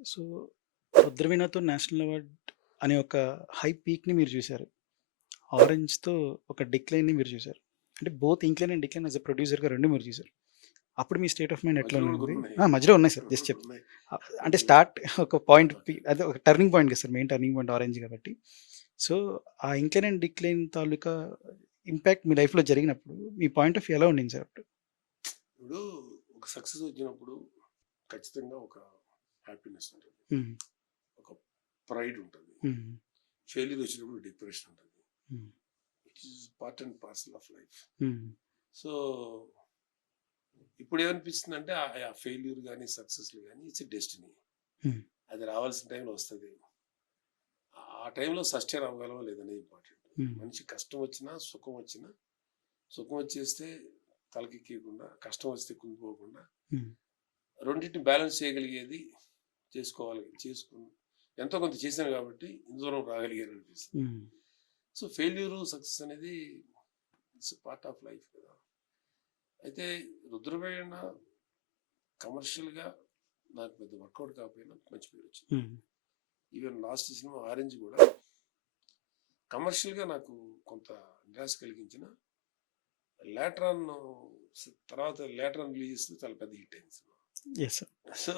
So, 'రుద్రవీణతో' national award అనే ఒక high పీక్‌ని మీరు చూసారు. 'ఆరెంజ్‌తో' ఒక డిక్లైన్‌ని మీరు చూసారు. అంటే both incline and decline as a ప్రొడ్యూసర్‌గా 2 మీరు చూసారు. అప్పుడు మీ స్టేట్ ఆఫ్ మైండ్ ఎట్లా మధ్యలో కూడా ఉండింది? కొన్నున్నాయి. ఆ! మధ్యలో ఉన్నాయి సార్. జస్ట్ చెప్తున్నా. ఉన్నాయి. అంటే కొద్దిగా స్టార్ట్ ఒక పాయింట్ ఓకే. అదే ఒక టర్నింగ్ పాయింట్ కదా sir. Main turning point 'orange' కాబట్టి. సో, ఆ ఇంక్లైన్ అండ్ డిక్లైన్ తాలూకా ఇంపాక్ట్ మీ లైఫ్‌లో జరిగినప్పుడు మీ పాయింట్ ఆఫ్ వ్యూ ఎలా ఉండింది సార్ అప్పుడు? ఇప్పుడు ఒక సక్సెస్ వచ్చినప్పుడు ఖచ్చితంగా ఒక హ్యాపీనెస్ ఉంటుంది. హ్మ్. ఒక ప్రైడ్ ఉంటుంది. హ్మ్. ఫెయిల్యూర్ వచ్చినప్పుడు డిప్రెషన్ ఉంటుంది. హ్మ్. It is part and parcel of life. హ్మ్. సో ఇప్పుడు ఏమనిపిస్తుంది అంటే ఆ ఫెయిల్యూర్ కానీ సక్సెస్లు కానీ ఇట్స్ డెస్టినీ. హ్మ్. అది రావాల్సిన టైంలో వస్తుంది. ఆ టైంలో సస్టైన్ అవ్వగలమో లేదనేది ఇంపార్టెంట్. హ్మ్. మనిషి కష్టం వచ్చినా సుఖం వచ్చినా సుఖం వచ్చేస్తే తలకెక్కకుండా కష్టం వస్తే కుంగిపోకుండా హ్మ్. రెండింటిని బ్యాలెన్స్ చేయగలిగేది చేసుకోవాలి. చేసుకుని ఎంతో కొంత చేశాను కాబట్టి ఇంత దూరం రాగలిగాను అనిపిస్తుంది. హ్మ్. సో ఫెయిల్యూర్ సక్సెస్ అనేది ఇట్స్ పార్ట్ ఆఫ్ లైఫ్ కదా. అయితే రుద్రవేణ కమర్షియల్గా నాకు పెద్ద వర్కౌట్ కాకపోయినా మంచి పేరు వచ్చింది. హ్మ్. ఈవెన్ లాస్ట్ సినిమా ఆరెంజ్ కూడా కమర్షియల్గా నాకు కొంత నిరాశ కలిగించిన లేటర్ తర్వాత లేటర్ రిలీజ్ చేస్తే చాలా పెద్ద హిట్ అయింది సినిమా. Yes sir. సో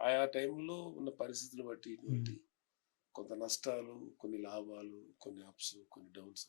ఆయా టైంలో ఉన్న పరిస్థితులు బట్టి హ్మ్. ఇటువంటి కొంత నష్టాలు, కొన్ని లాభాలు, కొన్ని అప్స్, కొన్ని డౌన్స్